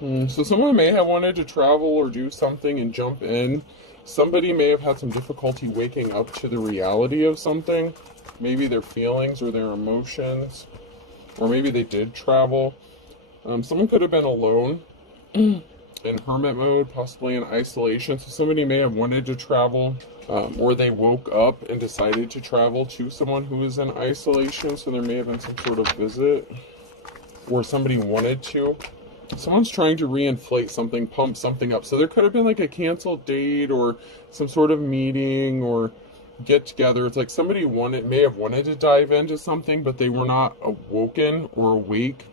So someone may have wanted to travel or do something and jump in. Somebody may have had some difficulty waking up to the reality of something, maybe their feelings or their emotions, or maybe they did travel. Someone could have been alone in hermit mode, possibly in isolation. So somebody may have wanted to travel, or they woke up and decided to travel to someone who is in isolation. So there may have been some sort of visit, or somebody wanted to. Someone's trying to reinflate something, pump something up. So there could have been like a canceled date or some sort of meeting or get together. It's like somebody may have wanted to dive into something, but they were not awoken or awake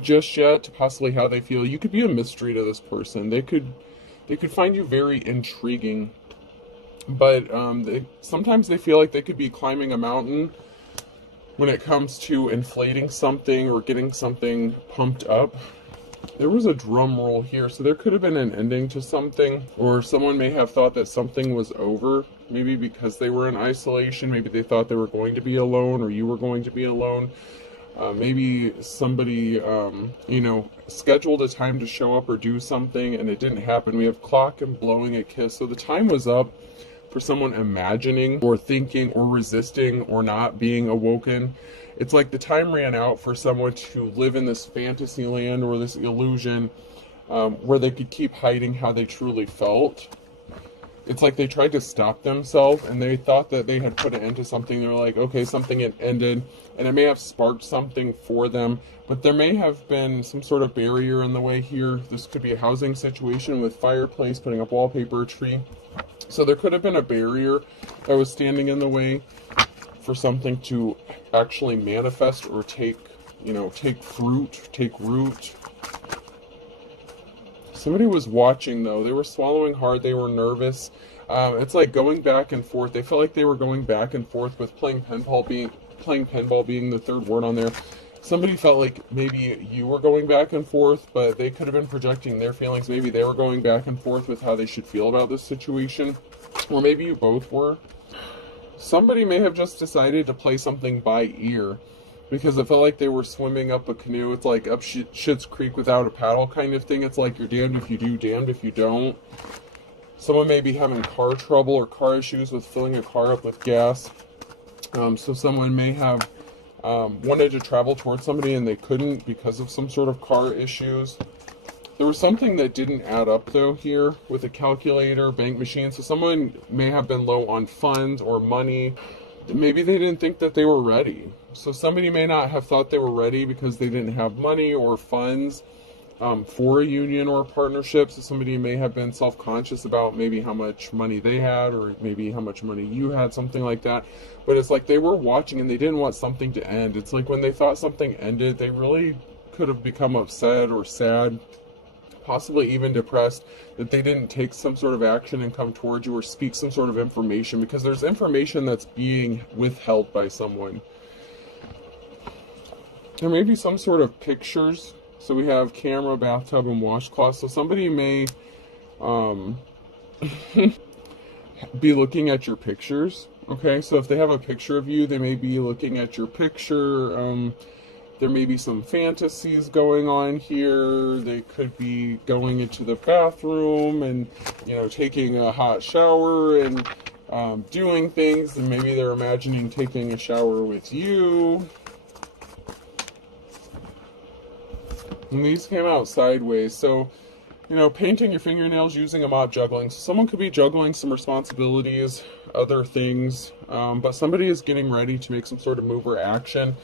just yet to possibly how they feel. You could be a mystery to this person. They could find you very intriguing, but sometimes they feel like they could be climbing a mountain when it comes to inflating something or getting something pumped up. There was a drum roll here, so there could have been an ending to something, or someone may have thought that something was over, maybe because they were in isolation. Maybe they thought they were going to be alone, or you were going to be alone. Maybe somebody, scheduled a time to show up or do something, and it didn't happen. We have clock and blowing a kiss, so the time was up for someone imagining or thinking or resisting or not being awoken. It's like the time ran out for someone to live in this fantasy land or this illusion where they could keep hiding how they truly felt. It's like they tried to stop themselves and they thought that they had put an end to something. They're like, okay, something had ended, and it may have sparked something for them, but there may have been some sort of barrier in the way here. This could be a housing situation with fireplace, putting up wallpaper, tree. So there could have been a barrier that was standing in the way for something to actually manifest or take fruit, take root. Somebody was watching though. They were swallowing hard. They were nervous. It's like going back and forth. They felt like they were going back and forth with playing pinball being the third word on there. Somebody felt like maybe you were going back and forth, but they could have been projecting their feelings. Maybe they were going back and forth with how they should feel about this situation, or maybe you both were. Somebody may have just decided to play something by ear because it felt like they were swimming up a canoe. It's like up Schitt's Creek without a paddle kind of thing. It's like you're damned if you do, damned if you don't. Someone may be having car trouble or car issues with filling a car up with gas. So someone may have wanted to travel towards somebody and they couldn't because of some sort of car issues. There was something that didn't add up though here with a calculator, bank machine. So someone may have been low on funds or money. Maybe they didn't think that they were ready. So somebody may not have thought they were ready because they didn't have money or funds for a union or a partnership. So somebody may have been self-conscious about maybe how much money they had or maybe how much money you had, something like that. But it's like they were watching and they didn't want something to end. It's like when they thought something ended, they really could have become upset or sad, possibly even depressed, that they didn't take some sort of action and come towards you or speak some sort of information, because there's information that's being withheld by someone. There may be some sort of pictures. So we have camera, bathtub, and washcloth. So somebody may be looking at your pictures. Okay, so if they have a picture of you, they may be looking at your picture. There may be some fantasies going on here. They could be going into the bathroom and, taking a hot shower and doing things. And maybe they're imagining taking a shower with you. And these came out sideways. So, painting your fingernails, using a mop, juggling. So someone could be juggling some responsibilities, other things, but somebody is getting ready to make some sort of move or action.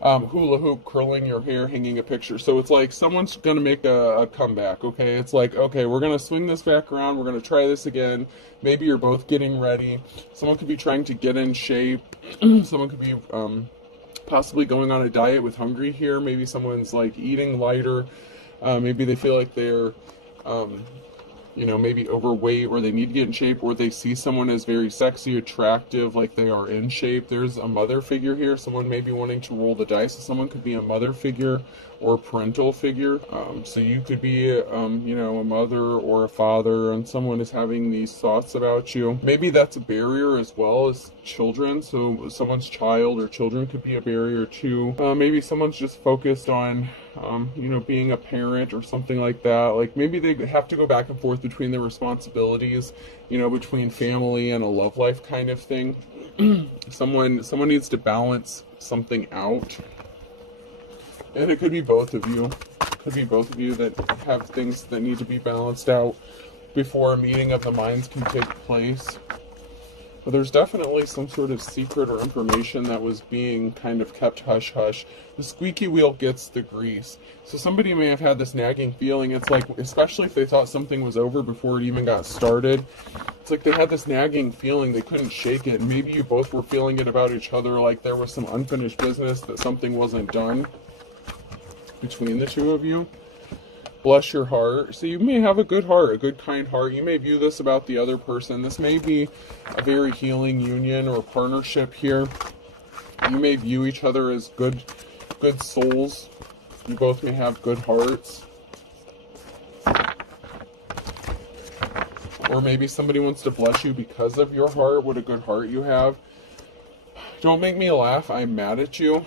Hula hoop, curling your hair, hanging a picture. So it's like someone's going to make a comeback, okay? It's like, okay, we're going to swing this back around. We're going to try this again. Maybe you're both getting ready. Someone could be trying to get in shape. Someone could be possibly going on a diet with hungry here. Maybe someone's like eating lighter. Maybe they feel like they're maybe overweight, or they need to get in shape, or they see someone as very sexy, attractive, like they are in shape. There's a mother figure here. Someone may be wanting to roll the dice. So someone could be a mother figure or parental figure. So you could be, a mother or a father, and someone is having these thoughts about you. Maybe that's a barrier as well as children. So someone's child or children could be a barrier too. Maybe someone's just focused on you know, being a parent or something like that. Like maybe they have to go back and forth between their responsibilities, you know, between family and a love life kind of thing. Someone needs to balance something out. And it could be both of you. Could be both of you that have things that need to be balanced out before a meeting of the minds can take place. But there's definitely some sort of secret or information that was being kind of kept hush-hush. The squeaky wheel gets the grease. So somebody may have had this nagging feeling. It's like, especially if they thought something was over before it even got started, it's like they had this nagging feeling, they couldn't shake it. Maybe you both were feeling it about each other, like there was some unfinished business, that something wasn't done between the two of you. Bless your heart. So you may have a good heart, a good kind heart. You may view this about the other person. This may be a very healing union or partnership here. You may view each other as good souls. You both may have good hearts. Or maybe somebody wants to bless you because of your heart, what a good heart you have. Don't make me laugh, I'm mad at you.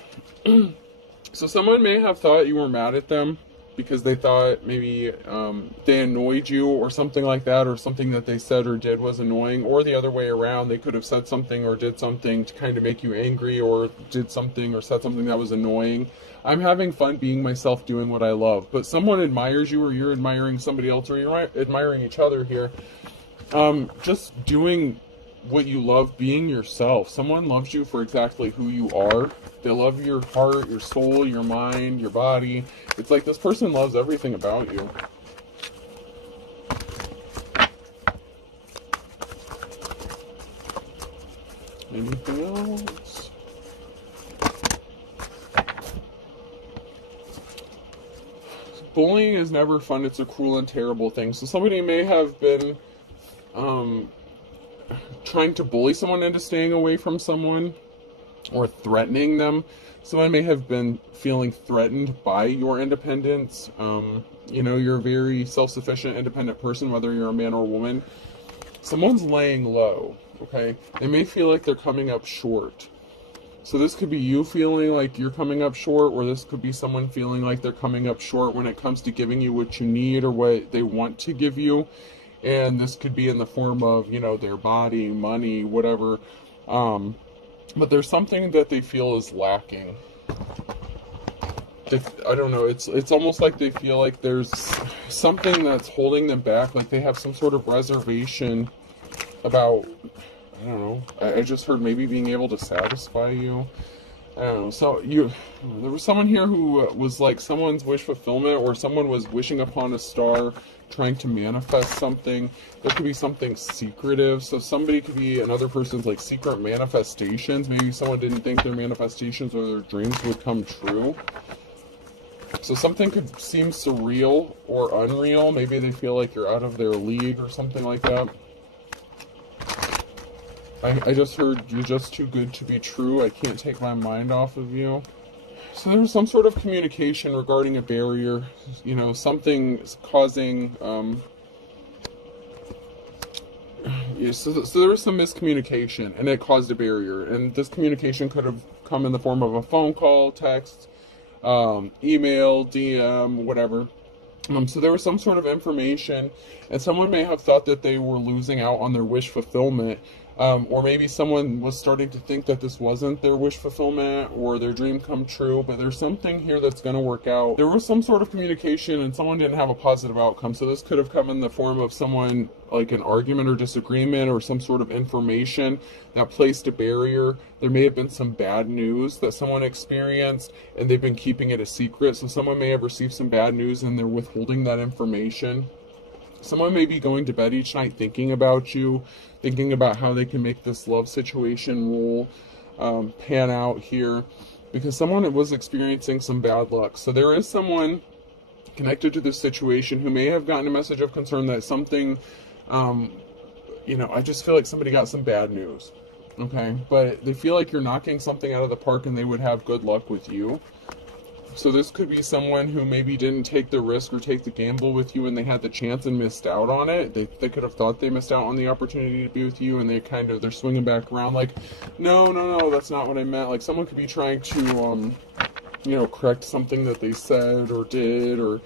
So someone may have thought you were mad at them because they thought maybe they annoyed you or something like that, or something that they said or did was annoying, or the other way around. They could have said something or did something to kind of make you angry, or did something or said something that was annoying. I'm having fun being myself, doing what I love. But someone admires you, or you're admiring somebody else, or you're admiring each other here. Just doing what you love, being yourself. Someone loves you for exactly who you are. They love your heart, your soul, your mind, your body. It's like this person loves everything about you. Anything else? Bullying is never fun. It's a cruel and terrible thing. So somebody may have been trying to bully someone into staying away from someone, or threatening them. Someone may have been feeling threatened by your independence. You know, you're a very self-sufficient, independent person, whether you're a man or a woman. Someone's laying low, okay? They may feel like they're coming up short. So this could be you feeling like you're coming up short, or this could be someone feeling like they're coming up short when it comes to giving you what you need or what they want to give you. And this could be in the form of, you know, their body, money, whatever. But there's something that they feel is lacking. I don't know, it's almost like they feel like there's something that's holding them back, like they have some sort of reservation about, I don't know, I just heard maybe being able to satisfy you. I don't know. So there was someone here who was like someone's wish fulfillment, or someone was wishing upon a star, trying to manifest something. There could be something secretive. So somebody could be another person's like secret manifestations. Maybe someone didn't think their manifestations or their dreams would come true. So something could seem surreal or unreal. Maybe they feel like you're out of their league or something like that. I just heard you're just too good to be true. I can't take my mind off of you. So there's some sort of communication regarding a barrier. You know, something causing... so there was some miscommunication, and it caused a barrier. And this communication could have come in the form of a phone call, text, email, DM, whatever. So there was some sort of information, and someone may have thought that they were losing out on their wish fulfillment. Or maybe someone was starting to think that this wasn't their wish fulfillment or their dream come true, but there's something here that's going to work out. There was some sort of communication and someone didn't have a positive outcome. So this could have come in the form of someone, like an argument or disagreement, or some sort of information that placed a barrier. There may have been some bad news that someone experienced and they've been keeping it a secret. So someone may have received some bad news and they're withholding that information. Someone may be going to bed each night thinking about you, thinking about how they can make this love situation roll, pan out here, because someone was experiencing some bad luck. So there is someone connected to this situation who may have gotten a message of concern that something, you know, I just feel like somebody got some bad news, okay? But they feel like you're knocking something out of the park and they would have good luck with you. So this could be someone who maybe didn't take the risk or take the gamble with you and they had the chance and missed out on it. They could have thought they missed out on the opportunity to be with you, and they're swinging back around like, no, that's not what I meant. Like someone could be trying to correct something that they said or did, or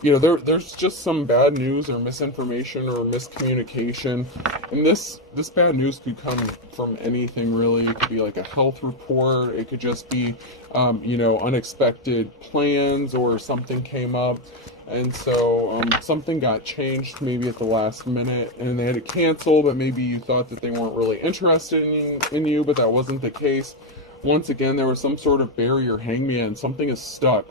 there's just some bad news or misinformation or miscommunication. And this bad news could come from anything, really. It could be like a health report. It could just be unexpected plans, or something came up, and so something got changed maybe at the last minute and they had to cancel, but maybe you thought that they weren't really interested in you, but that wasn't the case. Once again, there was some sort of barrier, hangman. Something is stuck.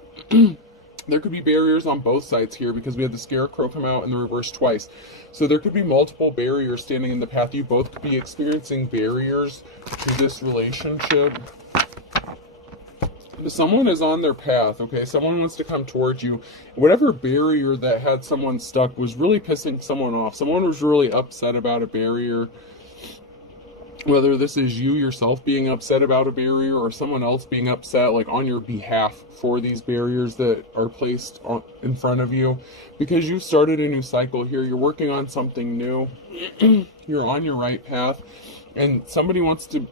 There could be barriers on both sides here, because we had the scarecrow come out in the reverse twice. So there could be multiple barriers standing in the path. You both could be experiencing barriers to this relationship. Someone is on their path, okay? Someone wants to come towards you. Whatever barrier that had someone stuck was really pissing someone off. Someone was really upset about a barrier. Whether this is you yourself being upset about a barrier, or someone else being upset like on your behalf for these barriers that are placed in front of you, because you started a new cycle here. You're working on something new. You're on your right path, and somebody wants to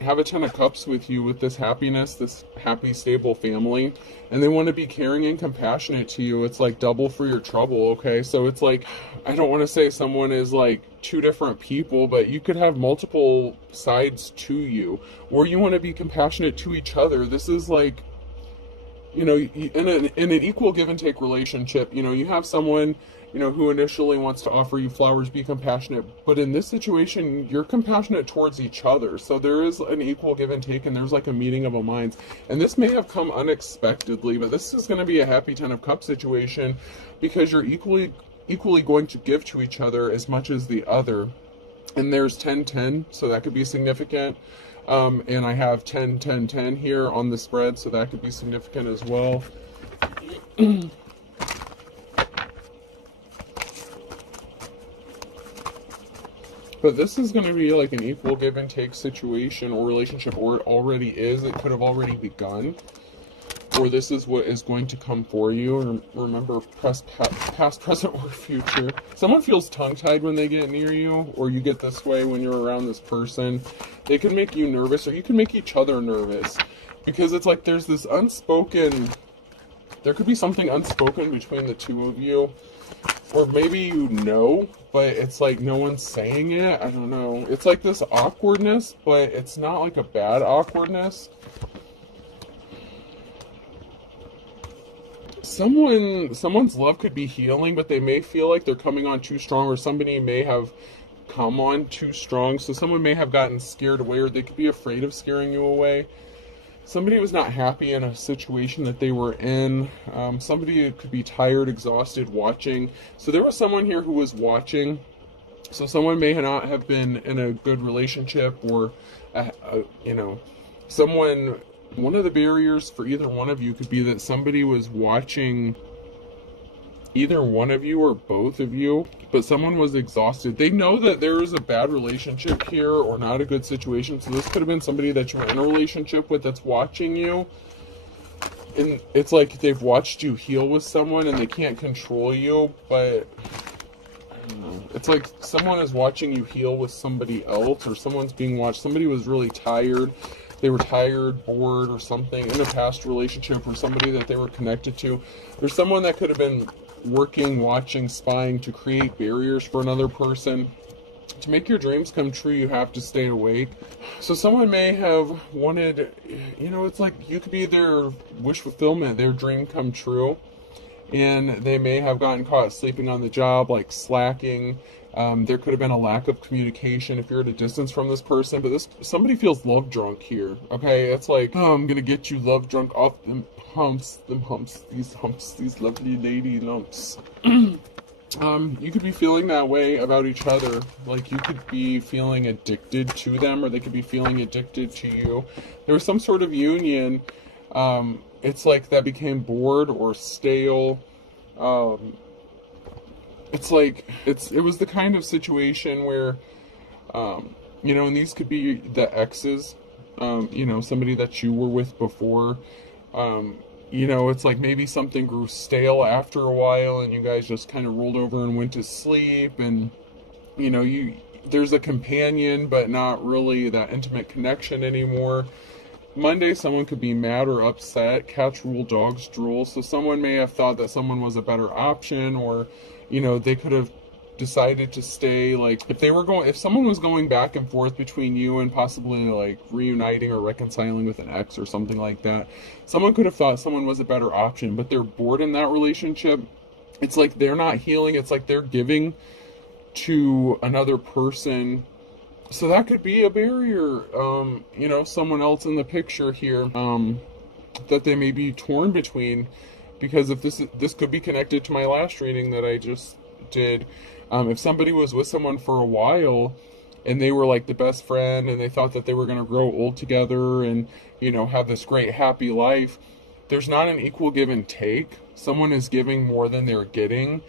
have a 10 of cups with you, with this happiness, this happy, stable family, and they want to be caring and compassionate to you. It's like double for your trouble, okay? So it's like, I don't want to say someone is like two different people, but you could have multiple sides to you, or you want to be compassionate to each other. This is like, in an equal give and take relationship. You have someone who initially wants to offer you flowers, be compassionate, but in this situation, you're compassionate towards each other. So there is an equal give and take, and there's like a meeting of the minds. And this may have come unexpectedly, but this is going to be a happy 10 of cups situation, because you're equally going to give to each other as much as the other. And there's 10-10, so that could be significant. And I have 10-10-10 here on the spread, so that could be significant as well. But this is going to be like an equal give and take situation or relationship, or it already is. It could have already begun, or this is what is going to come for you. Remember, past, present, or future. Someone feels tongue-tied when they get near you, or you get this way when you're around this person. They can make you nervous, or you can make each other nervous, because it's like there's this unspoken, there could be something unspoken between the two of you. Or maybe but it's like no one's saying it. I don't know. It's like this awkwardness, but it's not like a bad awkwardness. Someone's love could be healing, but they may feel like they're coming on too strong, or somebody may have come on too strong. So someone may have gotten scared away, or they could be afraid of scaring you away. Somebody was not happy in a situation that they were in. Somebody could be tired, exhausted, watching. So there was someone here who was watching. So someone may not have been in a good relationship, or, someone, one of the barriers for either one of you could be that somebody was watching either one of you or both of you, but someone was exhausted. They know that there is a bad relationship here, or not a good situation. So this could have been somebody that you're in a relationship with that's watching you. And it's like they've watched you heal with someone and they can't control you, but I don't know. It's like someone is watching you heal with somebody else, or someone's being watched. Somebody was really tired. They were tired, bored, or something in a past relationship, or somebody that they were connected to. There's someone that could have been working, watching, spying to create barriers for another person. To make your dreams come true, you have to stay awake. So someone may have wanted, it's like you could be their wish fulfillment, their dream come true. And they may have gotten caught sleeping on the job, like slacking. There could have been a lack of communication if you're at a distance from this person. But somebody feels love drunk here, okay? It's like, I'm gonna get you love drunk off them humps, these lovely lady lumps. You could be feeling that way about each other. Like you could be feeling addicted to them, or they could be feeling addicted to you. There was some sort of union. It's like that became bored or stale. It's like, it was the kind of situation where, and these could be the exes, somebody that you were with before. It's like maybe something grew stale after a while and you guys just kind of rolled over and went to sleep, and, there's a companion, but not really that intimate connection anymore. Monday, someone could be mad or upset. Cats rule, dogs drool. So someone may have thought that someone was a better option, or, they could have decided to stay. Like, if someone was going back and forth between you and possibly like reuniting or reconciling with an ex or something like that, someone could have thought someone was a better option, but they're bored in that relationship. It's like they're not healing. It's like they're giving to another person. So that could be a barrier. Someone else in the picture here, that they may be torn between, because if this could be connected to my last reading that I just did. If somebody was with someone for a while and they were like the best friend and they thought that they were going to grow old together and, have this great happy life, there's not an equal give and take. Someone is giving more than they're getting.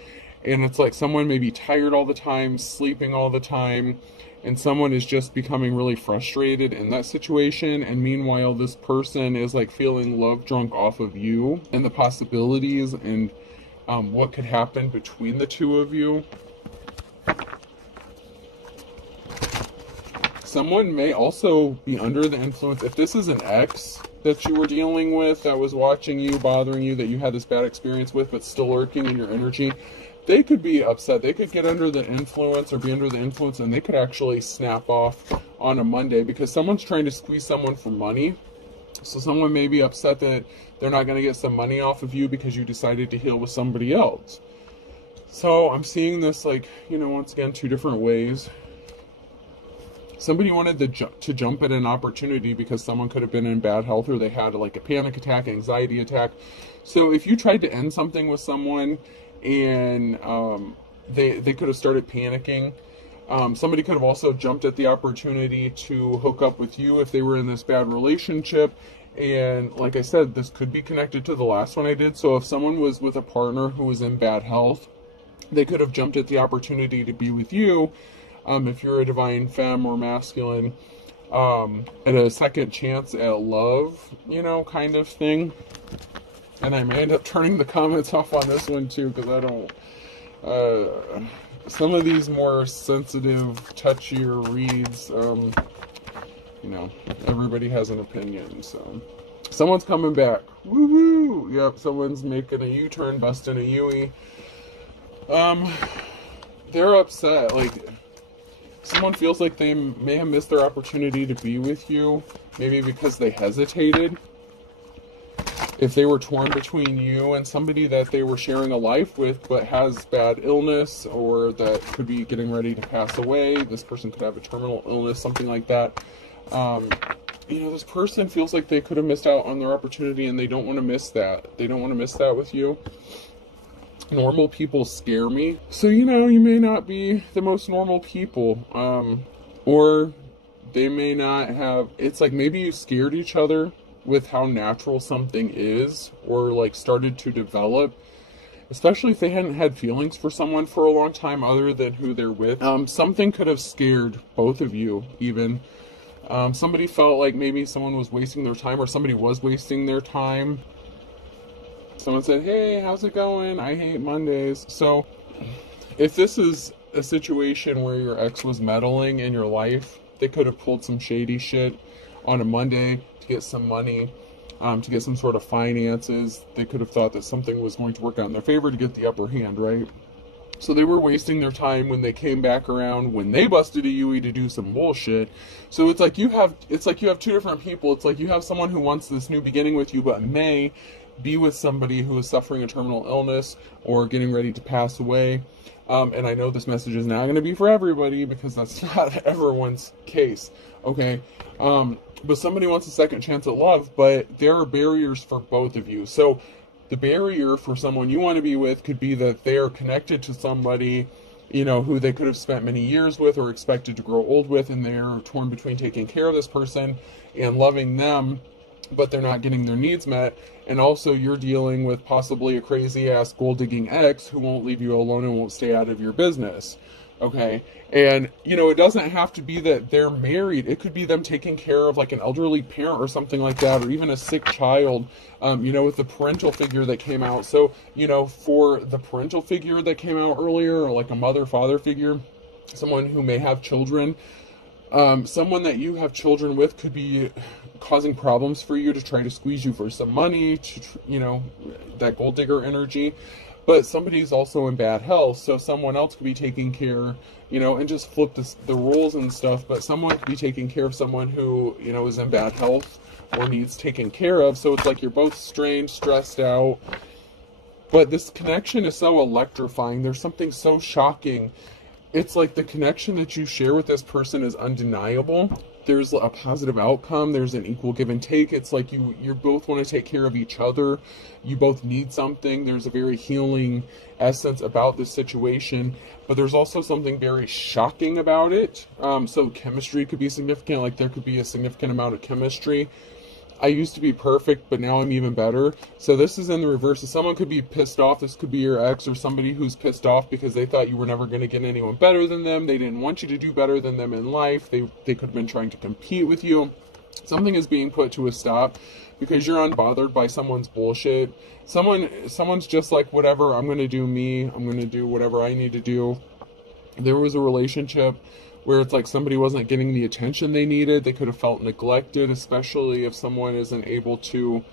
And it's like someone may be tired all the time, sleeping all the time, and someone is just becoming really frustrated in that situation. And meanwhile, this person is like feeling love drunk off of you and the possibilities and what could happen between the two of you. Someone may also be under the influence. If this is an ex that you were dealing with, that was watching you, bothering you, that you had this bad experience with, but still lurking in your energy, they could be upset. They could get under the influence or be under the influence, and they could actually snap off on a Monday because someone's trying to squeeze someone for money. So someone may be upset that they're not going to get some money off of you because you decided to heal with somebody else. So I'm seeing this like, once again, two different ways. Somebody wanted to jump at an opportunity because someone could have been in bad health, or they had like a panic attack, anxiety attack. So if you tried to end something with someone and they could have started panicking, somebody could have also jumped at the opportunity to hook up with you if they were in this bad relationship. And like I said, this could be connected to the last one I did. So if someone was with a partner who was in bad health, they could have jumped at the opportunity to be with you. If you're a divine femme or masculine, at a second chance at love, kind of thing. And I may end up turning the comments off on this one too, because I don't, some of these more sensitive, touchier reads, everybody has an opinion. So someone's coming back. Woohoo! Yep, someone's making a U-turn, busting a Yui. They're upset. Like, someone feels like they may have missed their opportunity to be with you, maybe because they hesitated. If they were torn between you and somebody that they were sharing a life with but has bad illness, or that could be getting ready to pass away, this person could have a terminal illness, something like that. This person feels like they could have missed out on their opportunity, and they don't want to miss that. They don't want to miss that with you. Normal people scare me. So, you may not be the most normal people. Or they may not have, it's like maybe you scared each other with how natural something is, or like started to develop, especially if they hadn't had feelings for someone for a long time other than who they're with. Something could have scared both of you even. Somebody felt like maybe someone was wasting their time, or somebody was wasting their time. Someone said, hey, how's it going? I hate Mondays. So if this is a situation where your ex was meddling in your life, they could have pulled some shady shit on a Monday to get some money, to get some sort of finances. They could have thought that something was going to work out in their favor to get the upper hand, right? So they were wasting their time when they came back around, when they busted a Yui to do some bullshit. So it's like you have two different people. It's like you have someone who wants this new beginning with you, but may be with somebody who is suffering a terminal illness or getting ready to pass away. And I know this message is not going to be for everybody, because that's not everyone's case, okay? But somebody wants a second chance at love, but there are barriers for both of you. So the barrier for someone you want to be with could be that they are connected to somebody, who they could have spent many years with or expected to grow old with, and they're torn between taking care of this person and loving them, but they're not getting their needs met. And also you're dealing with possibly a crazy ass gold digging ex who won't leave you alone and won't stay out of your business. Okay. And it doesn't have to be that they're married. It could be them taking care of like an elderly parent or something like that, or even a sick child, with the parental figure that came out. So, for the parental figure that came out earlier, or like a mother, father figure, someone who may have children, Someone that you have children with could be causing problems for you to try to squeeze you for some money, that gold digger energy. But somebody's also in bad health, so someone else could be taking care, and just flip the roles and stuff, but someone could be taking care of someone who, is in bad health or needs taken care of. So it's like you're both strained, stressed out. But this connection is so electrifying. There's something so shocking. It's like the connection that you share with this person is undeniable. There's a positive outcome. There's an equal give and take. It's like you both want to take care of each other. You both need something. There's a very healing essence about this situation, but there's also something very shocking about it. So chemistry could be significant. Like there could be a significant amount of chemistry. I used to be perfect, but now I'm even better. So this is in the reverse. So someone could be pissed off. This could be your ex or somebody who's pissed off because they thought you were never going to get anyone better than them. They didn't want you to do better than them in life. They could have been trying to compete with you. Something is being put to a stop because you're unbothered by someone's bullshit. Someone's just like, whatever, I'm going to do me. I'm going to do whatever I need to do. There was a relationship where it's like somebody wasn't getting the attention they needed. They could have felt neglected, especially if someone isn't able to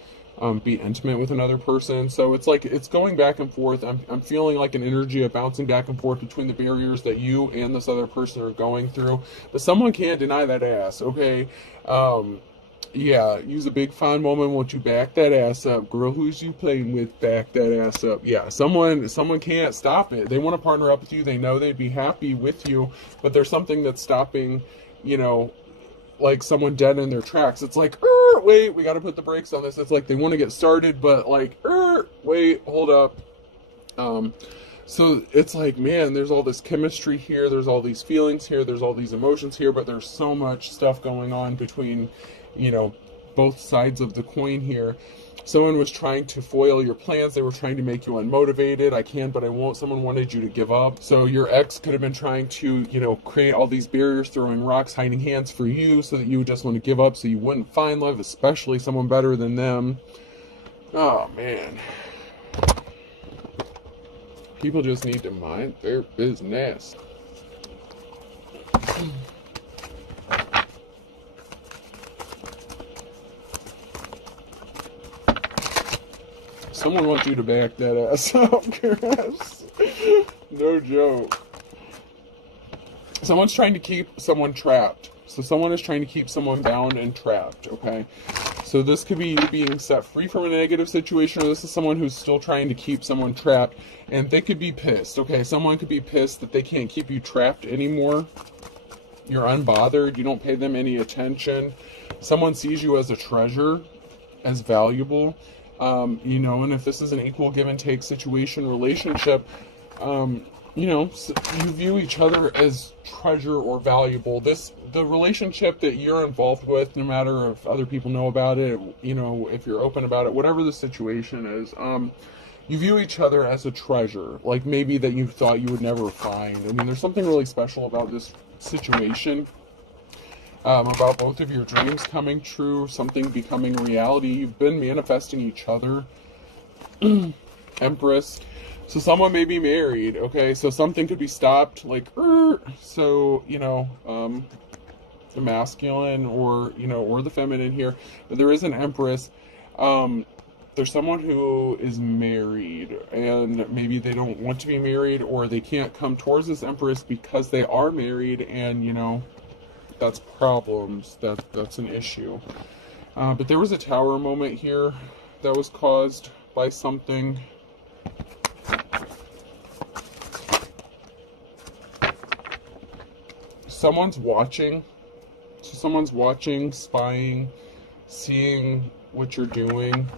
be intimate with another person. So it's like it's going back and forth. I'm feeling like an energy of bouncing back and forth between the barriers that you and this other person are going through. But someone can't deny that ass, okay? Yeah, use a big fine woman. Won't you back that ass up? Girl, who's you playing with? Back that ass up. Yeah, someone can't stop it. They want to partner up with you. They know they'd be happy with you, but there's something that's stopping, like someone dead in their tracks. It's like, wait, we got to put the brakes on this. It's like they want to get started, but like, wait, hold up. So it's like, man, there's all this chemistry here. There's all these feelings here. There's all these emotions here, but there's so much stuff going on between, both sides of the coin here. Someone was trying to foil your plans. They were trying to make you unmotivated. I can, but I won't. Someone wanted you to give up. So your ex could have been trying to, create all these barriers, throwing rocks, hiding hands for you so that you would just want to give up so you wouldn't find love, especially someone better than them. Oh, man. People just need to mind their business. Someone wants you to back that ass up, Chris. No joke. Someone's trying to keep someone trapped. So someone is trying to keep someone bound and trapped, okay? So this could be you being set free from a negative situation, or this is someone who's still trying to keep someone trapped, and they could be pissed, okay? Someone could be pissed that they can't keep you trapped anymore. You're unbothered. You don't pay them any attention. Someone sees you as a treasure, as valuable. And if this is an equal give and take situation, relationship, you view each other as treasure or valuable. The relationship that you're involved with, no matter if other people know about it, if you're open about it, whatever the situation is, you view each other as a treasure, like maybe that you thought you would never find. I mean, there's something really special about this situation. About both of your dreams coming true, something becoming reality. You've been manifesting each other. Empress. So someone may be married, okay? So something could be stopped, like, so, the masculine or the feminine here. But there is an Empress. There's someone who is married, and maybe they don't want to be married, or they can't come towards this Empress because they are married, and, that's problems. That's an issue. But there was a tower moment here that was caused by something. Someone's watching. So someone's watching, spying, seeing what you're doing.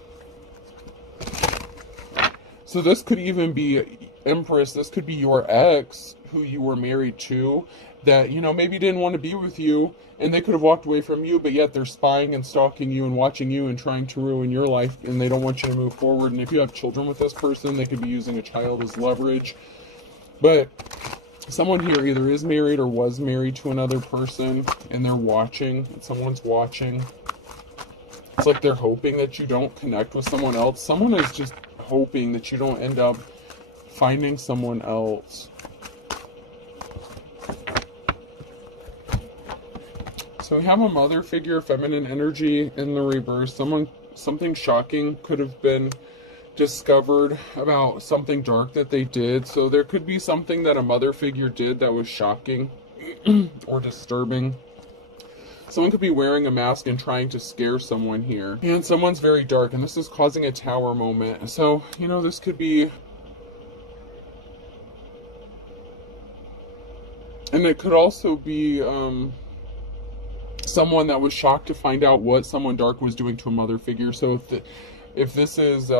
So this could even be Empress. This could be your ex who you were married to, that, maybe didn't want to be with you, and they could have walked away from you, but yet they're spying and stalking you and watching you and trying to ruin your life, and they don't want you to move forward. And if you have children with this person, they could be using a child as leverage. But someone here either is married or was married to another person, and they're watching, and someone's watching. It's like they're hoping that you don't connect with someone else. Someone is just hoping that you don't end up finding someone else. So we have a mother figure, feminine energy in the reverse. Something shocking could have been discovered about something dark that they did. So there could be something that a mother figure did that was shocking or disturbing. Someone could be wearing a mask and trying to scare someone here. And someone's very dark, and this is causing a tower moment. So, you know, this could be... And it could also be someone that was shocked to find out what someone dark was doing to a mother figure. So if this is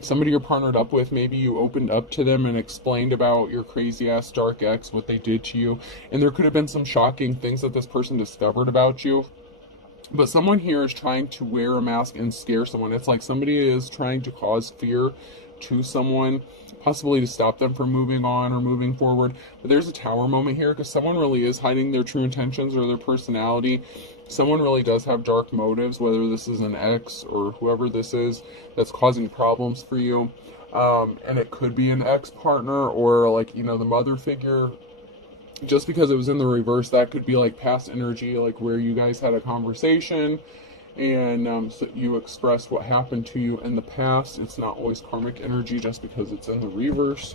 somebody you're partnered up with, maybe you opened up to them and explained about your crazy ass dark ex, what they did to you, and there could have been some shocking things that this person discovered about you. But someone here is trying to wear a mask and scare someone. It's like somebody is trying to cause fear to someone, possibly to stop them from moving on or moving forward. But there's a tower moment here because someone really is hiding their true intentions or their personality. Someone really does have dark motives, whether this is an ex or whoever this is that's causing problems for you. And it could be an ex-partner or, like, you know, the mother figure. Just because it was in the reverse, that could be like past energy, like where you guys had a conversation and so you expressed what happened to you in the past. It's not always karmic energy just because it's in the reverse.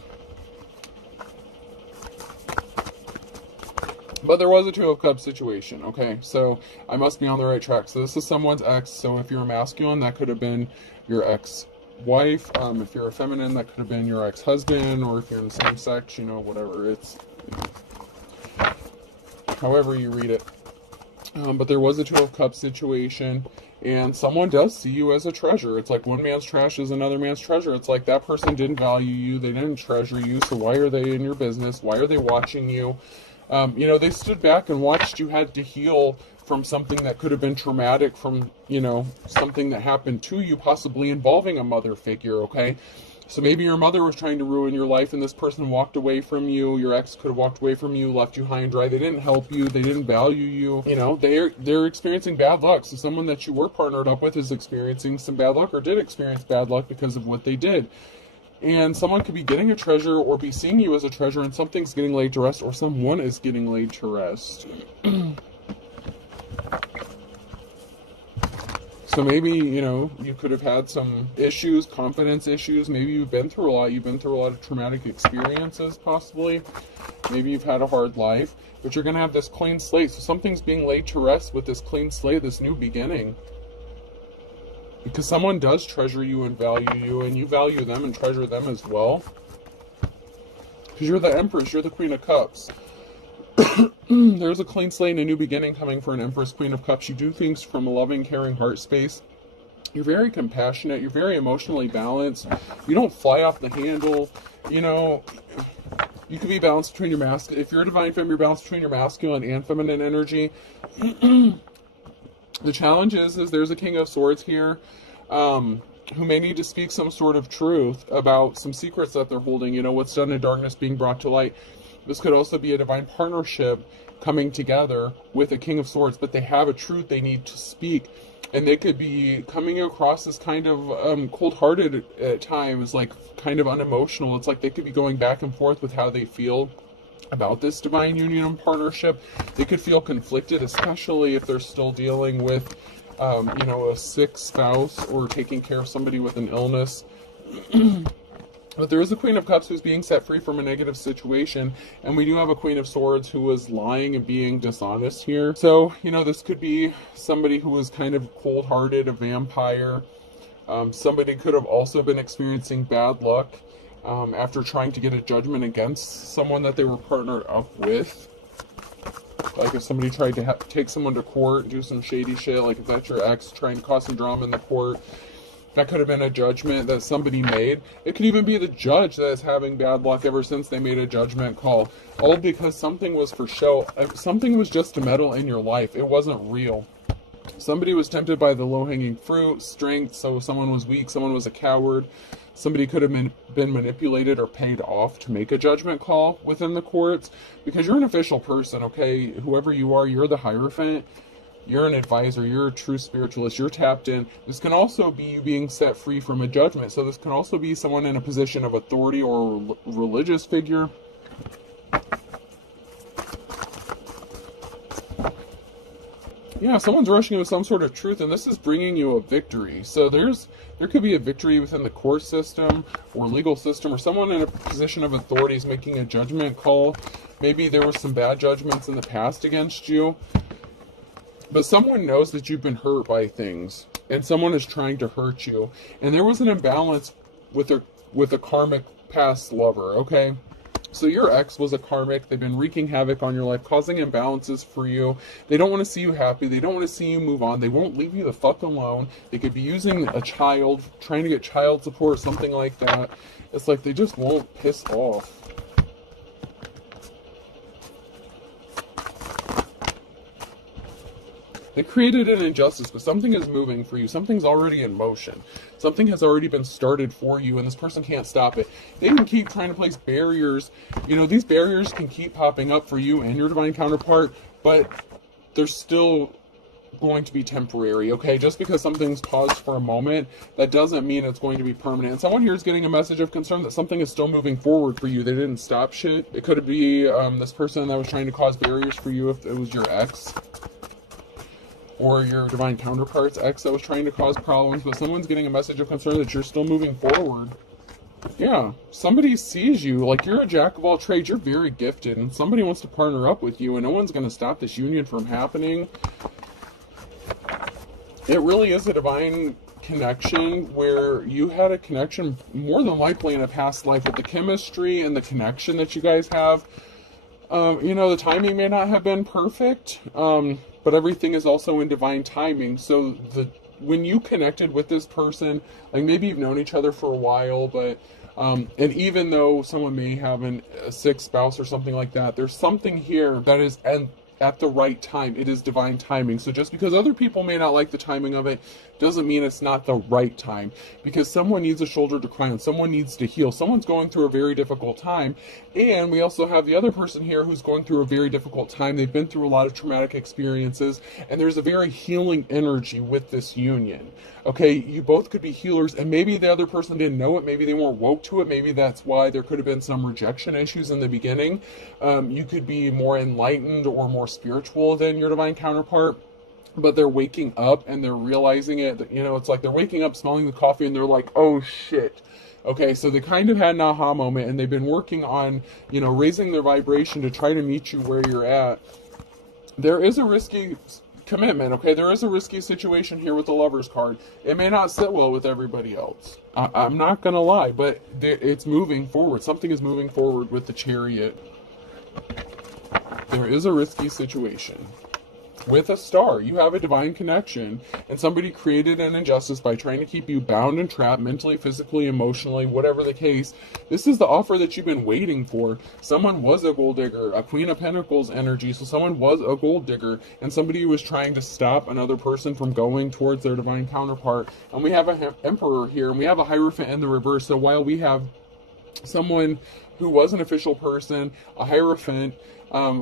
But there was a Two of Cups situation, okay? So I must be on the right track. So this is someone's ex. So if you're a masculine, that could have been your ex-wife. If you're a feminine, that could have been your ex-husband. Or if you're in the same sex, you know, whatever. It's however you read it. But there was a Two of Cups situation, and someone does see you as a treasure. It's like one man's trash is another man's treasure. It's like that person didn't value you, they didn't treasure you, so why are they in your business? Why are they watching you? You know, they stood back and watched you had to heal from something that could have been traumatic, from, you know, something that happened to you, possibly involving a mother figure, okay? So maybe your mother was trying to ruin your life and this person walked away from you. Your ex could have walked away from you, left you high and dry. They didn't help you. They didn't value you. You know, they're experiencing bad luck. So someone that you were partnered up with is experiencing some bad luck or did experience bad luck because of what they did. And someone could be getting a treasure or be seeing you as a treasure and something's getting laid to rest or someone is getting laid to rest. So maybe, you know, you could have had some issues, confidence issues. Maybe you've been through a lot. You've been through a lot of traumatic experiences, possibly. Maybe you've had a hard life. But you're going to have this clean slate. So something's being laid to rest with this clean slate, this new beginning. Because someone does treasure you and value you, and you value them and treasure them as well. Because you're the Empress. You're the Queen of Cups. There's a clean slate and a new beginning coming for an Empress, Queen of Cups. You do things from a loving, caring heart space. You're very compassionate. You're very emotionally balanced. You don't fly off the handle. You know, you could be balanced between your masculine. If you're a divine femme, you're balanced between your masculine and feminine energy. The challenge is there's a King of Swords here who may need to speak some sort of truth about some secrets that they're holding. You know, what's done in darkness being brought to light. This could also be a divine partnership coming together with a King of Swords, but they have a truth they need to speak. And they could be coming across as kind of cold-hearted at times, like kind of unemotional. It's like they could be going back and forth with how they feel about this divine union and partnership. They could feel conflicted, especially if they're still dealing with, you know, a sick spouse or taking care of somebody with an illness. But there is a Queen of Cups who's being set free from a negative situation, and we do have a Queen of Swords who was lying and being dishonest here. So, you know, this could be somebody who was kind of cold-hearted, a vampire. Somebody could have also been experiencing bad luck after trying to get a judgment against someone that they were partnered up with. Like if somebody tried to take someone to court, do some shady shit, like if that's your ex trying to cause some drama in the court, that could have been a judgment that somebody made. It could even be the judge that is having bad luck ever since they made a judgment call. All because something was for show. Something was just to meddle in your life. It wasn't real. Somebody was tempted by the low-hanging fruit, strength, so someone was weak, someone was a coward. Somebody could have been manipulated or paid off to make a judgment call within the courts. Because you're an official person, okay? Whoever you are, you're the Hierophant. You're an advisor, you're a true spiritualist, you're tapped in. This can also be you being set free from a judgment. So this can also be someone in a position of authority or a religious figure. Yeah, someone's rushing with some sort of truth, and this is bringing you a victory. So there could be a victory within the court system or legal system, or someone in a position of authority is making a judgment call. Maybe there were some bad judgments in the past against you, but someone knows that you've been hurt by things, and someone is trying to hurt you. And there was an imbalance with a karmic past lover, okay? So your ex was a karmic. They've been wreaking havoc on your life, causing imbalances for you. They don't want to see you happy. They don't want to see you move on. They won't leave you the fuck alone. They could be using a child, trying to get child support, something like that. It's like they just won't piss off. They created an injustice, but something is moving for you. Something's already in motion. Something has already been started for you, and this person can't stop it. They can keep trying to place barriers. You know, these barriers can keep popping up for you and your divine counterpart, but they're still going to be temporary, okay? Just because something's paused for a moment, that doesn't mean it's going to be permanent. And someone here is getting a message of concern that something is still moving forward for you. They didn't stop shit. It could be this person that was trying to cause barriers for you if it was your ex, or your divine counterpart's ex that was trying to cause problems, but someone's getting a message of concern that you're still moving forward. Yeah, somebody sees you, like you're a jack of all trades, you're very gifted, and somebody wants to partner up with you, and no one's going to stop this union from happening. It really is a divine connection where you had a connection more than likely in a past life with the chemistry and the connection that you guys have. You know, the timing may not have been perfect, but everything is also in divine timing. So when you connected with this person, like maybe you've known each other for a while, but and even though someone may have a sick spouse or something like that, there's something here that is at the right time. It is divine timing. So just because other people may not like the timing of it doesn't mean it's not the right time, because someone needs a shoulder to cry on. Someone needs to heal. Someone's going through a very difficult time. And we also have the other person here who's going through a very difficult time. They've been through a lot of traumatic experiences, and there's a very healing energy with this union. Okay, you both could be healers, and maybe the other person didn't know it. Maybe they weren't woke to it. Maybe that's why there could have been some rejection issues in the beginning. You could be more enlightened or more spiritual than your divine counterpart, but they're waking up and they're realizing it. You know, it's like they're waking up, smelling the coffee, and they're like, oh shit. Okay, so they kind of had an aha moment, and they've been working on, you know, raising their vibration to try to meet you where you're at. There is a risky commitment, okay? There is a risky situation here with the Lover's card. It may not sit well with everybody else. I'm not going to lie, but it's moving forward. Something is moving forward with the Chariot. There is a risky situation. With a star, you have a divine connection, and somebody created an injustice by trying to keep you bound and trapped mentally, physically, emotionally, whatever the case. This is the offer that you've been waiting for. Someone was a gold digger, a Queen of Pentacles energy, so someone was a gold digger, and somebody was trying to stop another person from going towards their divine counterpart. And we have an Emperor here, and we have a Hierophant in the reverse. So while we have someone who was an official person, a Hierophant,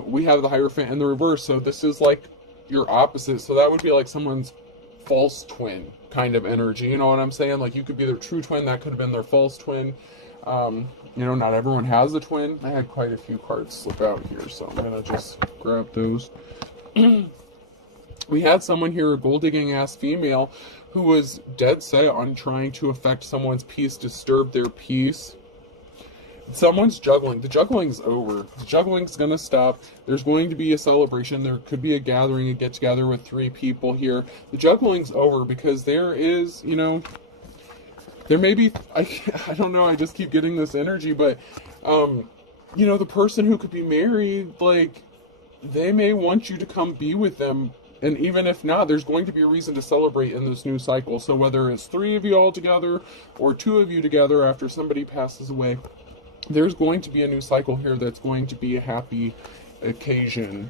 we have the Hierophant in the reverse. So this is like your opposite. So that would be like someone's false twin kind of energy. You know what I'm saying? Like you could be their true twin. That could have been their false twin. You know, not everyone has a twin. I had quite a few cards slip out here, so I'm going to just grab those. We had someone here, a gold digging ass female, who was dead set on trying to affect someone's peace, disturb their peace. Someone's juggling. The juggling's over. The juggling's going to stop. There's going to be a celebration. There could be a gathering, a get-together with 3 people here. The juggling's over because there is, you know, there may be, I don't know, I just keep getting this energy, but, you know, the person who could be married, like, they may want you to come be with them. And even if not, there's going to be a reason to celebrate in this new cycle. So whether it's 3 of you all together or 2 of you together after somebody passes away, there's going to be a new cycle here that's going to be a happy occasion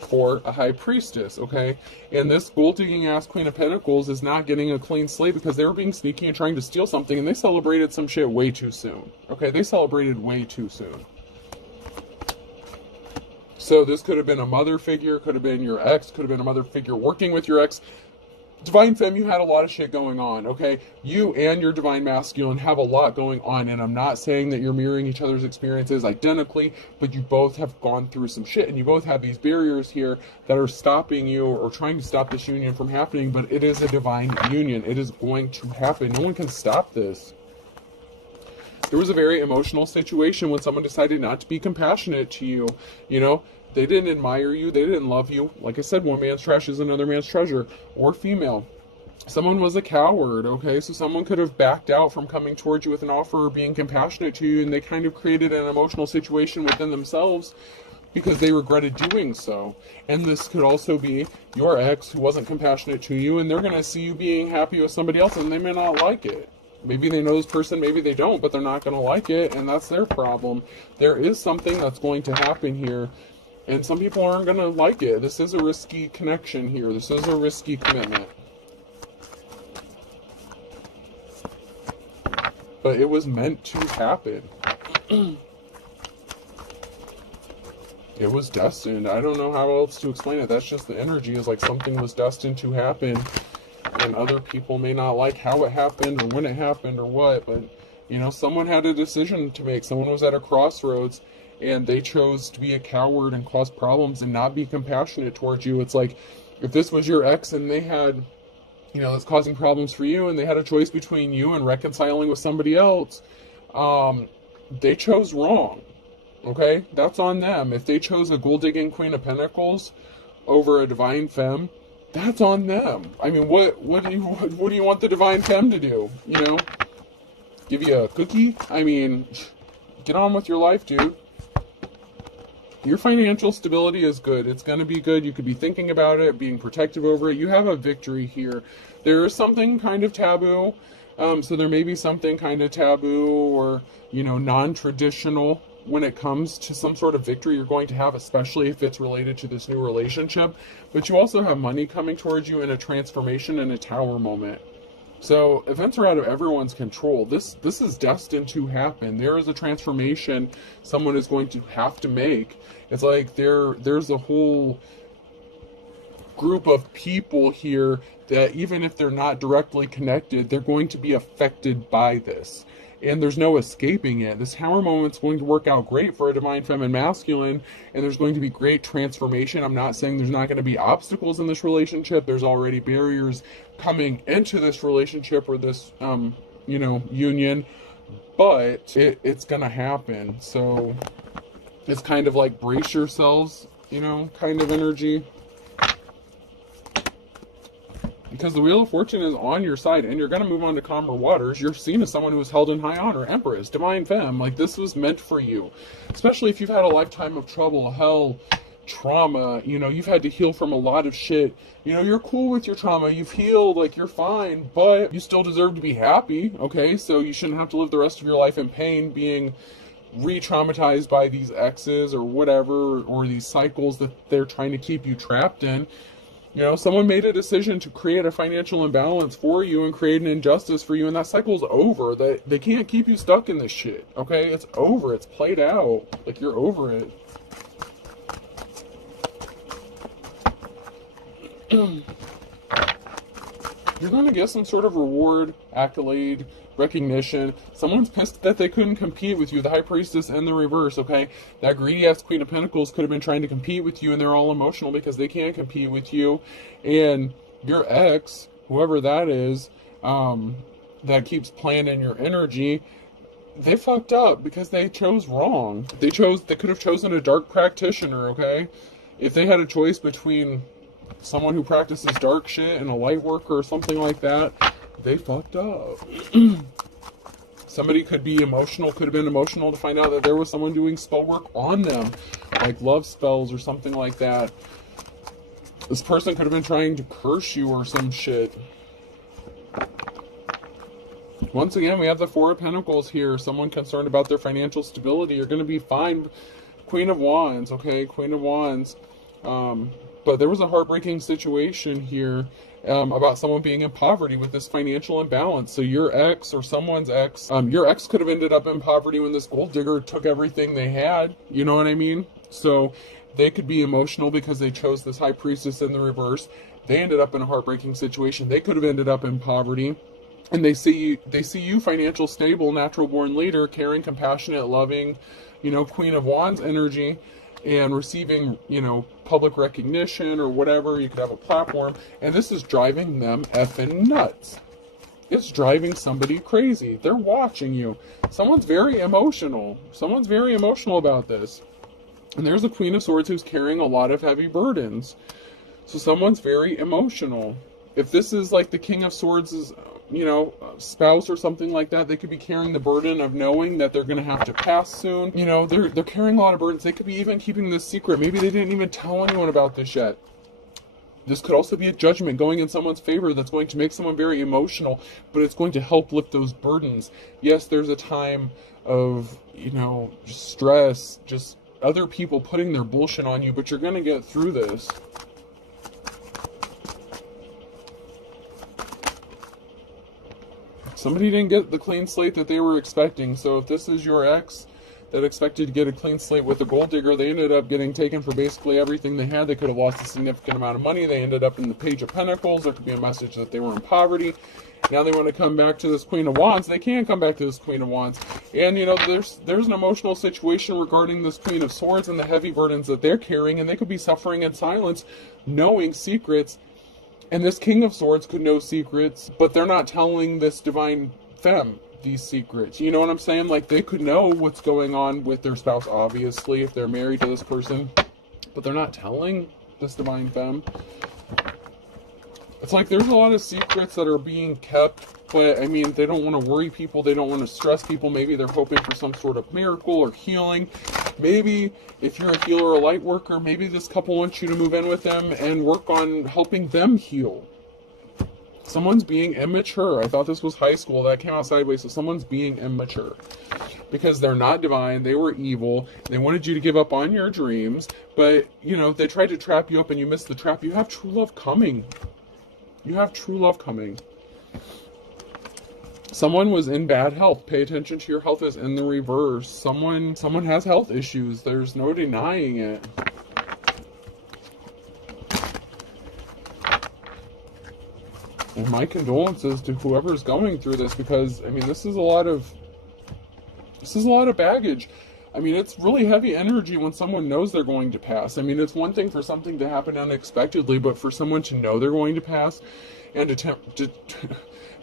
for a high priestess, okay? And this gold-digging ass Queen of Pentacles is not getting a clean slate because they were being sneaky and trying to steal something, and they celebrated some shit way too soon, okay? They celebrated way too soon. So this could have been a mother figure, could have been your ex, could have been a mother figure working with your ex. Divine Femme, you had a lot of shit going on, okay? You and your Divine Masculine have a lot going on, and I'm not saying that you're mirroring each other's experiences identically, but you both have gone through some shit, and you both have these barriers here that are stopping you or trying to stop this union from happening, but it is a divine union. It is going to happen. No one can stop this. There was a very emotional situation when someone decided not to be compassionate to you, you know? They didn't admire you. They didn't love you. Like I said, one man's trash is another man's treasure. Or female. Someone was a coward, okay? So someone could have backed out from coming towards you with an offer or being compassionate to you, and they kind of created an emotional situation within themselves because they regretted doing so. And this could also be your ex who wasn't compassionate to you, and they're going to see you being happy with somebody else, and they may not like it. Maybe they know this person, maybe they don't, but they're not going to like it, and that's their problem. There is something that's going to happen here. And some people aren't going to like it. This is a risky connection here. This is a risky commitment. But it was meant to happen. It was destined. I don't know how else to explain it. That's just the energy. Is like something was destined to happen. And other people may not like how it happened or when it happened or what. But, you know, someone had a decision to make. Someone was at a crossroads. And they chose to be a coward and cause problems and not be compassionate towards you. It's like, if this was your ex and they had, you know, that's causing problems for you, and they had a choice between you and reconciling with somebody else, they chose wrong. Okay? That's on them. If they chose a gold-digging Queen of Pentacles over a Divine Femme, that's on them. I mean, what do you want the Divine Femme to do? You know? Give you a cookie? I mean, get on with your life, dude. Your financial stability is good. It's going to be good. You could be thinking about it, being protective over it. You have a victory here. There is something kind of taboo. So there may be something kind of taboo or, you know, non-traditional when it comes to some sort of victory you're going to have, especially if it's related to this new relationship. But you also have money coming towards you in a transformation and a tower moment. So events are out of everyone's control. This is destined to happen. There is a transformation someone is going to have to make. It's like there's a whole group of people here that even if they're not directly connected, they're going to be affected by this. And there's no escaping it. This Tower moment's going to work out great for a Divine Feminine Masculine, and there's going to be great transformation. I'm not saying there's not going to be obstacles in this relationship. There's already barriers coming into this relationship or this, you know, union, but it's going to happen. So it's kind of like brace yourselves, you know, kind of energy. Because the Wheel of Fortune is on your side, and you're going to move on to calmer waters. You're seen as someone who is held in high honor. Empress, Divine Femme, like this was meant for you. Especially if you've had a lifetime of trouble, hell, trauma, you know, you've had to heal from a lot of shit. You know, you're cool with your trauma, you've healed, like you're fine, but you still deserve to be happy, okay? So you shouldn't have to live the rest of your life in pain, being re-traumatized by these exes or whatever, or these cycles that they're trying to keep you trapped in. You know, someone made a decision to create a financial imbalance for you and create an injustice for you, and that cycle's over. They can't keep you stuck in this shit, okay? It's over. It's played out. Like, you're over it. You're going to get some sort of reward, accolade, recognition. Someone's pissed that they couldn't compete with you. The High Priestess and the reverse, okay? That greedy-ass Queen of Pentacles could have been trying to compete with you, and they're all emotional because they can't compete with you. And your ex, whoever that is, that keeps playing in your energy, they fucked up because they chose wrong. They could have chosen a dark practitioner, okay? If they had a choice between someone who practices dark shit and a light worker or something like that, they fucked up. Somebody could be emotional, could have been emotional to find out that there was someone doing spell work on them, like love spells or something like that. This person could have been trying to curse you or some shit. Once again, we have the Four of Pentacles here. Someone concerned about their financial stability. You're going to be fine. Queen of Wands, okay? Queen of Wands. But there was a heartbreaking situation here about someone being in poverty with this financial imbalance. So your ex or someone's ex, your ex could have ended up in poverty when this gold digger took everything they had. You know what I mean? So they could be emotional because they chose this High Priestess in the reverse. They ended up in a heartbreaking situation. They could have ended up in poverty. And they see you financial, stable, natural born leader, caring, compassionate, loving, Queen of Wands energy, and receiving, public recognition or whatever. You could have a platform, and this is driving them effing nuts. It's driving somebody crazy. They're watching you. Someone's very emotional. Someone's very emotional about this. And there's a Queen of Swords who's carrying a lot of heavy burdens. So someone's very emotional. If this is like the King of Swords' spouse or something like that, they could be carrying the burden of knowing that they're going to have to pass soon. They're carrying a lot of burdens. They could be even keeping this secret. Maybe they didn't even tell anyone about this yet. This could also be a judgment going in someone's favor that's going to make someone very emotional, but it's going to help lift those burdens. Yes, there's a time of, just stress, just other people putting their bullshit on you, but you're going to get through this. Somebody didn't get the clean slate that they were expecting. So if this is your ex that expected to get a clean slate with a gold digger, they ended up getting taken for basically everything they had. They could have lost a significant amount of money. They ended up in the Page of Pentacles. There could be a message that they were in poverty. Now they want to come back to this Queen of Wands. They can't come back to this Queen of Wands. And, there's an emotional situation regarding this Queen of Swords and the heavy burdens that they're carrying. And they could be suffering in silence, knowing secrets. And this King of Swords could know secrets, but they're not telling this divine femme these secrets. You know what I'm saying? Like, they could know what's going on with their spouse, obviously, if they're married to this person, but they're not telling this divine femme. It's like there's a lot of secrets that are being kept, but I mean, they don't want to worry people. They don't want to stress people. Maybe they're hoping for some sort of miracle or healing. Maybe if you're a healer or a light worker, maybe this couple wants you to move in with them and work on helping them heal. Someone's being immature. I thought this was high school. That came out sideways. So someone's being immature because they're not divine. They were evil. They wanted you to give up on your dreams. But, they tried to trap you up and you missed the trap. You have true love coming. You have true love coming. Someone was in bad health. Pay attention to your health is in the reverse. Someone has health issues. There's no denying it. And my condolences to whoever's going through this, because I mean this is a lot of baggage. I mean, it's really heavy energy when someone knows they're going to pass. I mean, it's one thing for something to happen unexpectedly, but for someone to know they're going to pass and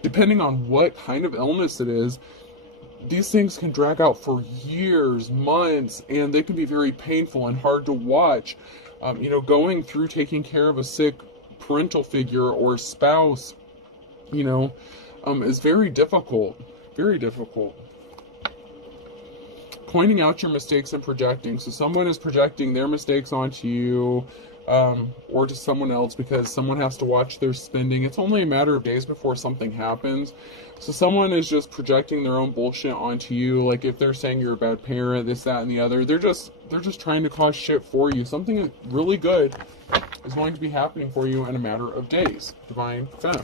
depending on what kind of illness it is, these things can drag out for years, months, and they can be very painful and hard to watch. Going through taking care of a sick parental figure or spouse, is very difficult. Very difficult. Pointing out your mistakes and projecting. So someone is projecting their mistakes onto you or to someone else because someone has to watch their spending. It's only a matter of days before something happens. So someone is just projecting their own bullshit onto you. Like if they're saying you're a bad parent, this, that, and the other, they're just trying to cause shit for you. Something really good is going to be happening for you in a matter of days. Divine Femme.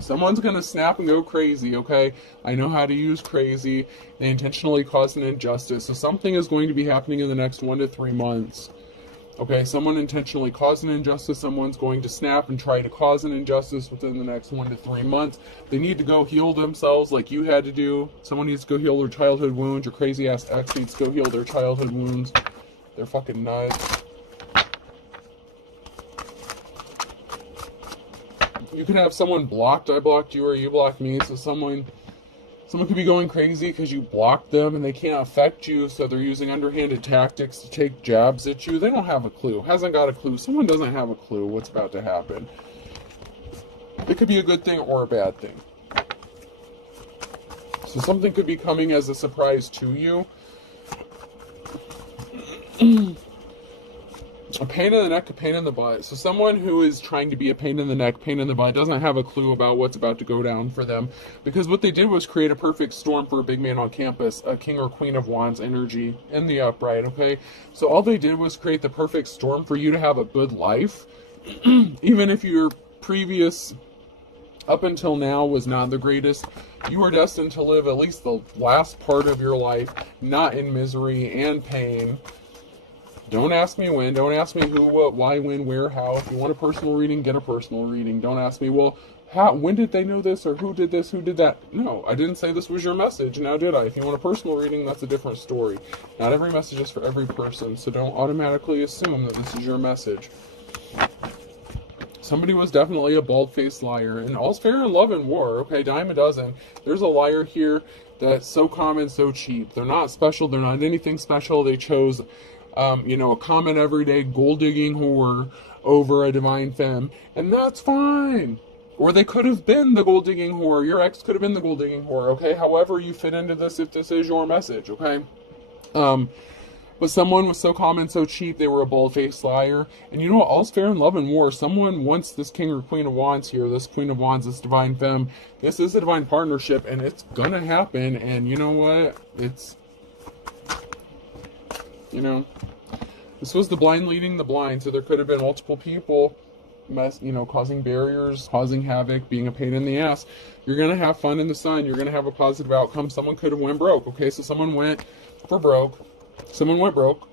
Someone's going to snap and go crazy, okay? I know how to use crazy. They intentionally cause an injustice. So something is going to be happening in the next 1 to 3 months. Okay, someone intentionally caused an injustice. Someone's going to snap and try to cause an injustice within the next 1 to 3 months. They need to go heal themselves like you had to do. Someone needs to go heal their childhood wounds. Your crazy-ass ex needs to go heal their childhood wounds. They're fucking nuts. You could have someone blocked. I blocked you or you blocked me. So someone could be going crazy because you blocked them and they can't affect you. So they're using underhanded tactics to take jabs at you. They don't have a clue. Hasn't got a clue. Someone doesn't have a clue what's about to happen. It could be a good thing or a bad thing. So something could be coming as a surprise to you. A pain in the neck, a pain in the butt. So someone who is trying to be a pain in the neck, pain in the butt, doesn't have a clue about what's about to go down for them. Because what they did was create a perfect storm for a big man on campus, a King or Queen of Wands energy in the upright, okay? So all they did was create the perfect storm for you to have a good life. Even if your previous, up until now, was not the greatest, you are destined to live at least the last part of your life not in misery and pain. Don't ask me when. Don't ask me who, what, why, when, where, how. If you want a personal reading, get a personal reading. Don't ask me, well, how, when did they know this, or who did this, who did that? No, I didn't say this was your message, now did I? If you want a personal reading, that's a different story. Not every message is for every person, so don't automatically assume that this is your message. Somebody was definitely a bald-faced liar, and all's fair in love and war, okay? Dime a dozen. There's a liar here that's so common, so cheap. They're not special, they're not anything special. They chose, a common everyday gold-digging whore over a divine femme, and that's fine. Or they could have been the gold-digging whore. Your ex could have been the gold-digging whore, okay? However you fit into this, if this is your message, okay? But someone was so common, so cheap, they were a bald-faced liar. And you know what? All's fair in love and war. Someone wants this King or Queen of Wands here, this Queen of Wands, this divine femme. This is a divine partnership, and it's gonna happen. And you know what? This was the blind leading the blind. So there could have been multiple people causing barriers, causing havoc, being a pain in the ass. You're going to have fun in the sun. You're going to have a positive outcome. Someone could have went broke, okay? So someone went broke,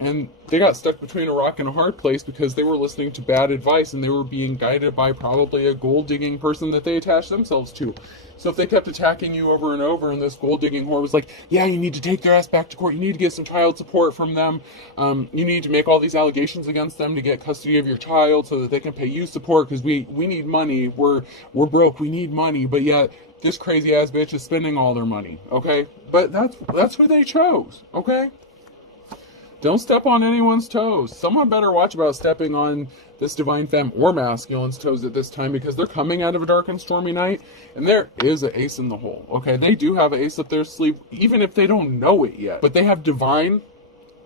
and they got stuck between a rock and a hard place because they were listening to bad advice, and they were being guided by probably a gold-digging person that they attached themselves to. So if they kept attacking you over and over, and this gold-digging whore was like, yeah, you need to take their ass back to court, you need to get some child support from them, you need to make all these allegations against them to get custody of your child so that they can pay you support, because we need money, we're broke, we need money, but yet this crazy-ass bitch is spending all their money, okay? But that's who they chose, okay? Don't step on anyone's toes. Someone better watch about stepping on this divine femme or masculine's toes at this time, because they're coming out of a dark and stormy night, and there is an ace in the hole, okay? They do have an ace up their sleeve, even if they don't know it yet. But they have divine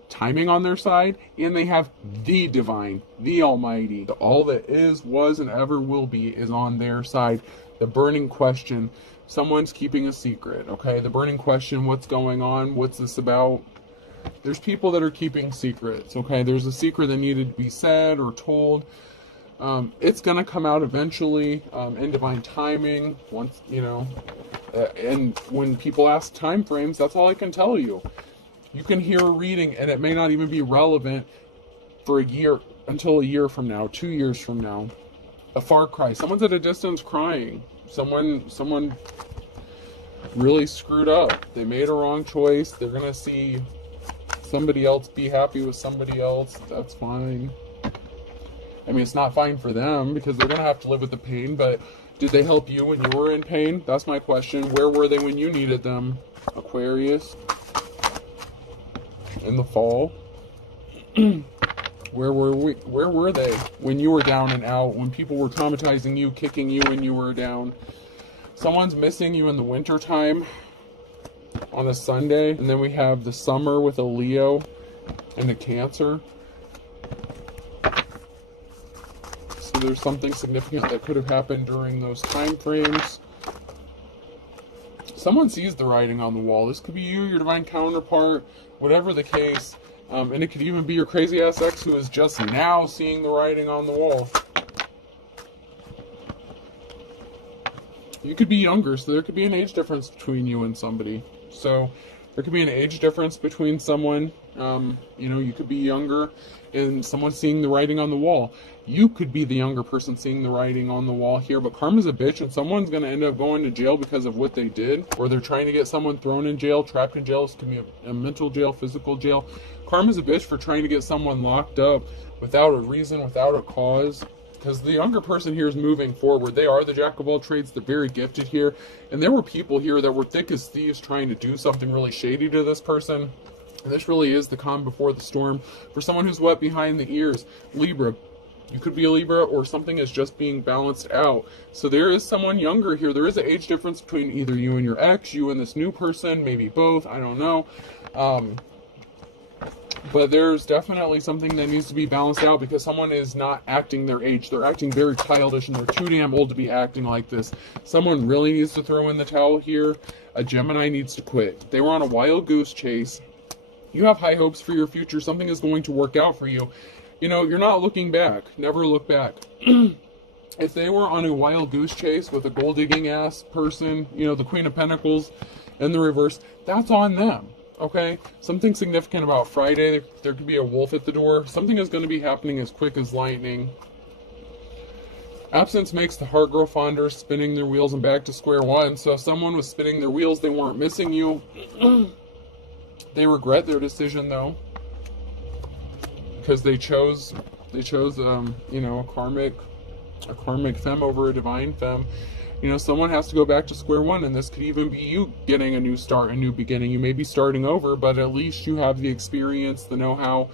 timing on their side, and they have the divine, the almighty. All that is, was, and ever will be is on their side. The burning question, someone's keeping a secret, okay? The burning question, what's going on? What's this about? There's people that are keeping secrets, okay? There's a secret that needed to be said or told. It's going to come out eventually in divine timing. Once, and when people ask time frames, that's all I can tell you. You can hear a reading, and it may not even be relevant for a year, until a year from now, 2 years from now. A far cry. Someone's at a distance crying. Someone really screwed up. They made a wrong choice. They're going to see somebody else be happy with somebody else. That's fine. I mean, it's not fine for them because they're going to have to live with the pain, but did they help you when you were in pain? That's my question. Where were they when you needed them? Aquarius. In the fall. Where were they when you were down and out, when people were traumatizing you, kicking you when you were down? Someone's missing you in the winter time on a Sunday, and then we have the summer with a Leo and a Cancer. So there's something significant that could have happened during those time frames. Someone sees the writing on the wall. This could be you, your divine counterpart, whatever the case. And it could even be your crazy ass ex who is just now seeing the writing on the wall. You could be younger, so there could be an age difference between you and somebody. So there could be an age difference between someone, you could be younger and someone seeing the writing on the wall. You could be the younger person seeing the writing on the wall here, but karma's a bitch, and someone's going to end up going to jail because of what they did, or they're trying to get someone thrown in jail, trapped in jail. This could be a mental jail, physical jail. Karma's a bitch for trying to get someone locked up without a reason, without a cause. Because the younger person here is moving forward. They are the jack of all trades. They're very gifted here. And there were people here that were thick as thieves trying to do something really shady to this person. And this really is the calm before the storm. For someone who's wet behind the ears, Libra. You could be a Libra, or something is just being balanced out. So there is someone younger here. There is an age difference between either you and your ex, you and this new person, maybe both. I don't know. But there's definitely something that needs to be balanced out because someone is not acting their age. They're acting very childish, and they're too damn old to be acting like this. Someone really needs to throw in the towel here. A Gemini needs to quit. They were on a wild goose chase. You have high hopes for your future. Something is going to work out for you. You're not looking back. Never look back. If they were on a wild goose chase with a gold digging ass person, the Queen of Pentacles in the reverse, that's on them. Okay, something significant about Friday. There could be a wolf at the door. Something is going to be happening as quick as lightning. Absence makes the heart grow fonder, spinning their wheels and back to square one. So if someone was spinning their wheels, they weren't missing you. They regret their decision though, because they chose you know, a karmic femme over a divine femme. You know, someone has to go back to square one, and this could even be you getting a new start, a new beginning. You may be starting over, but at least you have the experience, the know-how.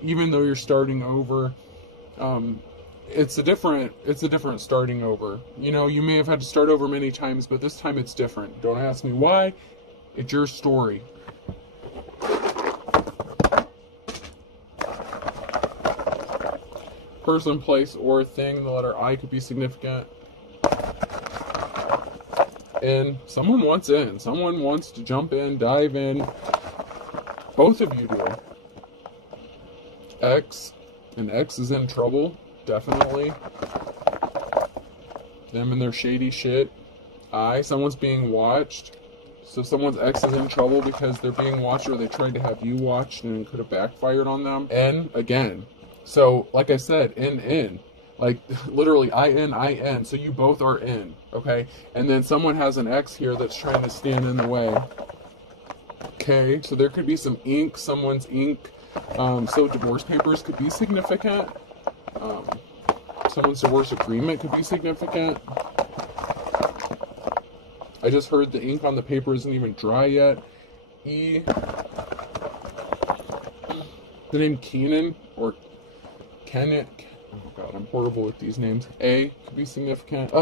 Even though you're starting over, it's a different starting over. You know, you may have had to start over many times, but this time it's different. Don't ask me why. It's your story. Person, place, or thing. The letter I could be significant. And someone wants in. Someone wants to jump in, dive in. Both of you do. X. And X is in trouble. Definitely. Them and their shady shit. I. Someone's being watched. So someone's ex is in trouble because they're being watched, or they tried to have you watched and it could have backfired on them. N. Again. So, like I said, in. Like, literally, I-N. So you both are in, okay? And then someone has an X here that's trying to stand in the way. Okay, so there could be some ink, someone's ink. So divorce papers could be significant. Someone's divorce agreement could be significant. I just heard the ink on the paper isn't even dry yet. E. The name Keenan, or Kenneth. Oh god, I'm horrible with these names. A could be significant.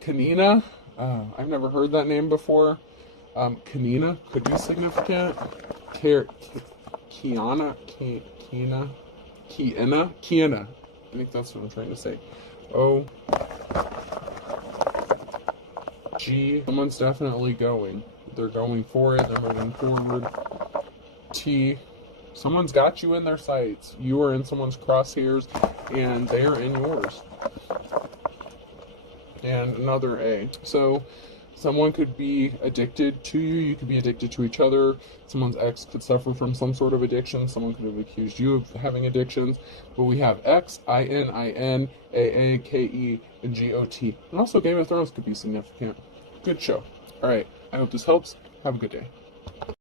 Kanina. I've never heard that name before. Kanina could be significant. Kiana. I think that's what I'm trying to say. O. G. Someone's definitely going. They're going for it. They're moving forward. T. Someone's got you in their sights. You are in someone's crosshairs, and they are in yours. And another A. So, someone could be addicted to you. You could be addicted to each other. Someone's ex could suffer from some sort of addiction. Someone could have accused you of having addictions. But we have X, I-N, A-A, K-E, and G-O-T. And also Game of Thrones could be significant. Good show. Alright, I hope this helps. Have a good day.